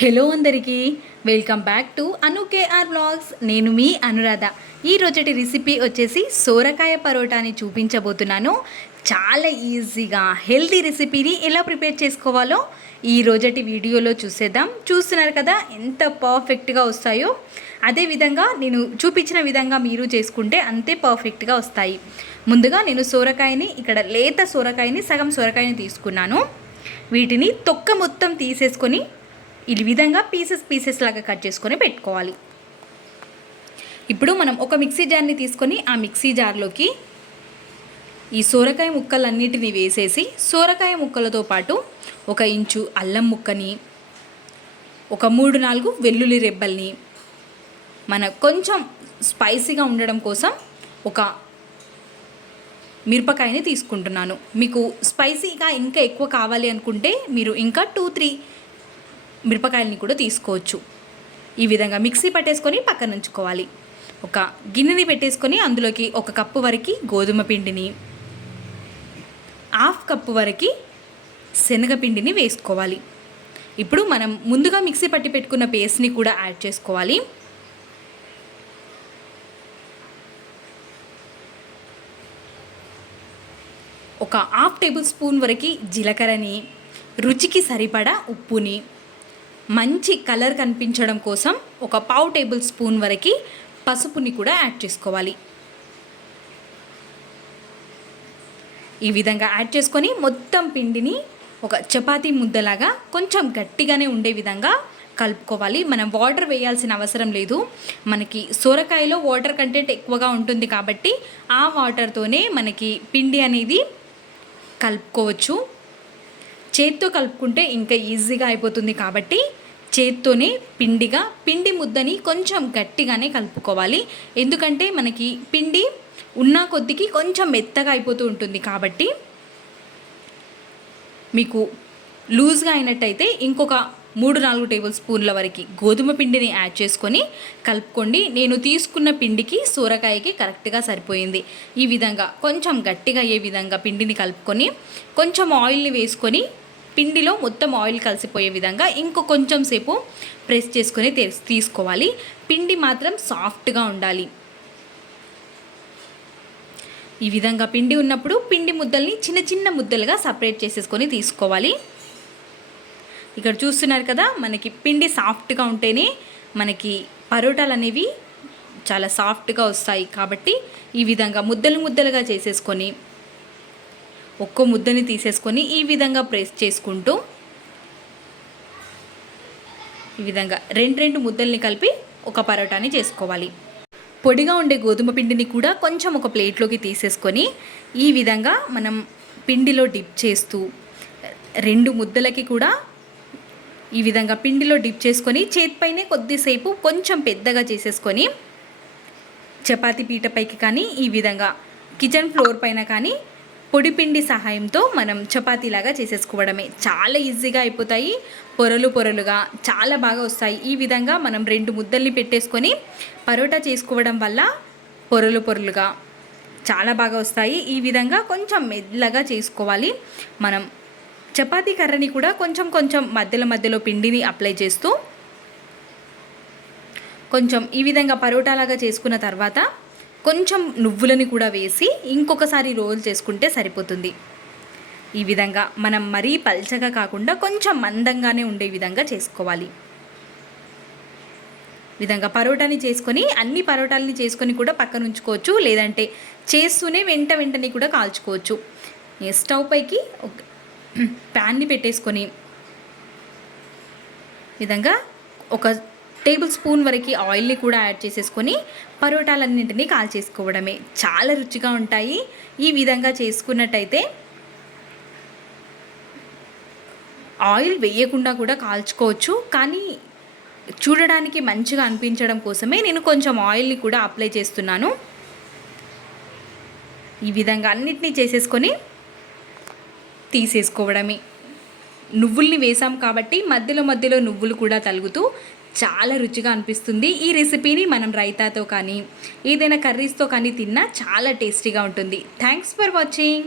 Hello అందరికీ welcome back to Anu KR blogs. నేను మీ అనురాధ. ఈ రోజటి రెసిపీ వచ్చేసి సోరకాయ పరోటాని చూపించబోతున్నాను. చాలా ఈజీగా హెల్తీ రెసిపీని ఎలా ప్రిపేర్ చేసుకోవాలో ఈ రోజటి వీడియోలో చూసేద్దాం. చూస్తున్నారు కదా ఎంత పర్ఫెక్ట్గా వస్తాయో? అదేవిధంగా నేను చూపించిన విధంగా మీరు చేసుకుంటే అంతే పర్ఫెక్ట్గా వస్తాయి. ముందుగా నేను సోరకాయని ఇక్కడ లేత సోరకాయని సగం సోరకాయని తీసుకున్నాను. వీటిని తొక్క మొత్తం తీసేసుకొని ఈ విధంగా పీసెస్ పీసెస్ లాగా కట్ చేసుకొని పెట్టుకోవాలి. ఇప్పుడు మనం ఒక మిక్సీ జార్ని తీసుకొని ఆ మిక్సీ జార్లోకి ఈ సోరకాయ ముక్కలన్నిటిని వేసేసి సోరకాయ ముక్కలతో పాటు ఒక ఇంచు అల్లం ముక్కని ఒక మూడు నాలుగు వెల్లుల్లి రెబ్బల్ని మన కొంచెం స్పైసీగా ఉండడం కోసం ఒక మిరపకాయని తీసుకుంటున్నాను. మీకు స్పైసీగా ఇంకా ఎక్కువ కావాలి అనుకుంటే మీరు ఇంకా టూ త్రీ మిరపకాయలని కూడా తీసుకోవచ్చు. ఈ విధంగా మిక్సీ పట్టేసుకొని పక్కన ఉంచుకోవాలి. ఒక గిన్నెని పెట్టేసుకొని అందులోకి ఒక కప్పు వరకు గోధుమ పిండిని హాఫ్ కప్పు వరకు శనగపిండిని వేసుకోవాలి. ఇప్పుడు మనం ముందుగా మిక్సీ పట్టి పెట్టుకున్న పేస్ట్ని కూడా యాడ్ చేసుకోవాలి. ఒక హాఫ్ టేబుల్ స్పూన్ వరకు జీలకర్రని రుచికి సరిపడా ఉప్పుని మంచి కలర్ కనిపించడం కోసం ఒక పావు టేబుల్ స్పూన్ వరకు పసుపుని కూడా యాడ్ చేసుకోవాలి. ఈ విధంగా యాడ్ చేసుకొని మొత్తం పిండిని ఒక చపాతీ ముద్దలాగా కొంచెం గట్టిగానే ఉండే విధంగా కలుపుకోవాలి. మనం వాటర్ వేయాల్సిన అవసరం లేదు. మనకి సొరకాయలో వాటర్ కంటెంట్ ఎక్కువగా ఉంటుంది కాబట్టి ఆ వాటర్తోనే మనకి పిండి అనేది కలుపుకోవచ్చు. చేత్తో కలుపుకుంటే ఇంకా ఈజీగా అయిపోతుంది కాబట్టి చేత్తోనే పిండిగా పిండి ముద్దని కొంచెం గట్టిగానే కలుపుకోవాలి. ఎందుకంటే మనకి పిండి ఉన్న కొద్దికి కొంచెం మెత్తగా అయిపోతూ ఉంటుంది కాబట్టి మీకు లూజ్గా అయినట్టయితే ఇంకొక మూడు నాలుగు టేబుల్ స్పూన్ల వరకు గోధుమ పిండిని యాడ్ చేసుకొని కలుపుకోండి. నేను తీసుకున్న పిండికి సూరకాయకి కరెక్ట్గా సరిపోయింది. ఈ విధంగా కొంచెం గట్టిగా అయ్యే విధంగా పిండిని కలుపుకొని కొంచెం ఆయిల్ని వేసుకొని పిండిలో మొత్తం ఆయిల్ కలిసిపోయే విధంగా ఇంకో కొంచెం సేపు ప్రెస్ చేసుకొని తీసుకోవాలి. పిండి మాత్రం సాఫ్ట్గా ఉండాలి. ఈ విధంగా పిండి ఉన్నప్పుడు పిండి ముద్దల్ని చిన్న చిన్న ముద్దలుగా సపరేట్ చేసేసుకొని తీసుకోవాలి. ఇక్కడ చూస్తున్నారు కదా మనకి పిండి సాఫ్ట్గా ఉంటేనే మనకి పరోటాలు అనేవి చాలా సాఫ్ట్గా వస్తాయి. కాబట్టి ఈ విధంగా ముద్దలు ముద్దలుగా చేసేసుకొని ఒక్కో ముద్దని తీసేసుకొని ఈ విధంగా ప్రెస్ చేసుకుంటూ ఈ విధంగా రెండు రెండు ముద్దల్ని కలిపి ఒక పరోటాని చేసుకోవాలి. పొడిగా ఉండే గోధుమ పిండిని కూడా కొంచెం ఒక ప్లేట్లోకి తీసేసుకొని ఈ విధంగా మనం పిండిలో డిప్ చేస్తూ రెండు ముద్దలకి కూడా ఈ విధంగా పిండిలో డిప్ చేసుకొని చేతిపైనే కొద్దిసేపు కొంచెం పెద్దగా చేసేసుకొని చపాతీ పీటపైకి కానీ ఈ విధంగా కిచెన్ ఫ్లోర్ పైన కానీ పొడి పిండి సహాయంతో మనం చపాతీలాగా చేసేసుకోవడమే. చాలా ఈజీగా అయిపోతాయి. పొరలు పొరలుగా చాలా బాగా వస్తాయి. ఈ విధంగా మనం రెండు ముద్దల్ని పెట్టేసుకొని పరోటా చేసుకోవడం వల్ల పొరలు పొరలుగా చాలా బాగా వస్తాయి. ఈ విధంగా కొంచెం మెల్లగా చేసుకోవాలి. మనం చపాతీ కర్రని కూడా కొంచెం కొంచెం మధ్యలో మధ్యలో పిండిని అప్లై చేస్తూ కొంచెం ఈ విధంగా పరోటాలాగా చేసుకున్న తర్వాత కొంచెం నువ్వులని కూడా వేసి ఇంకొకసారి రోల్ చేసుకుంటే సరిపోతుంది. ఈ విధంగా మనం మరీ పల్చగా కాకుండా కొంచెం మందంగానే ఉండే విధంగా చేసుకోవాలి. విధంగా పరోటాని చేసుకొని అన్ని పరోటాలని చేసుకొని కూడా పక్కన ఉంచుకోవచ్చు. లేదంటే చేస్తూనే వెంట వెంటనే కూడా కాల్చుకోవచ్చు. స్టవ్ పైకి ఒక ప్యాన్ని పెట్టేసుకొని విధంగా ఒక టేబుల్ స్పూన్ వరకు ఆయిల్ని కూడా యాడ్ చేసేసుకొని పరోటాలన్నింటినీ కాల్చేసుకోవడమే. చాలా రుచిగా ఉంటాయి. ఈ విధంగా చేసుకున్నట్టయితే ఆయిల్ వేయకుండా కూడా కాల్చుకోవచ్చు. కానీ చూడడానికి మంచిగా అనిపించడం కోసమే నేను కొంచెం ఆయిల్ని కూడా అప్లై చేస్తున్నాను. ఈ విధంగా అన్నిటినీ చేసేసుకొని తీసేసుకోవడమే. నువ్వుల్ని వేసాం కాబట్టి మధ్యలో మధ్యలో నువ్వులు కూడా తలుగుతూ చాలా రుచిగా అనిపిస్తుంది. ఈ రెసిపీని మనం రైతాతో కానీ ఏదైనా కర్రీస్తో కానీ తిన్నా చాలా టేస్టీగా ఉంటుంది. Thanks for watching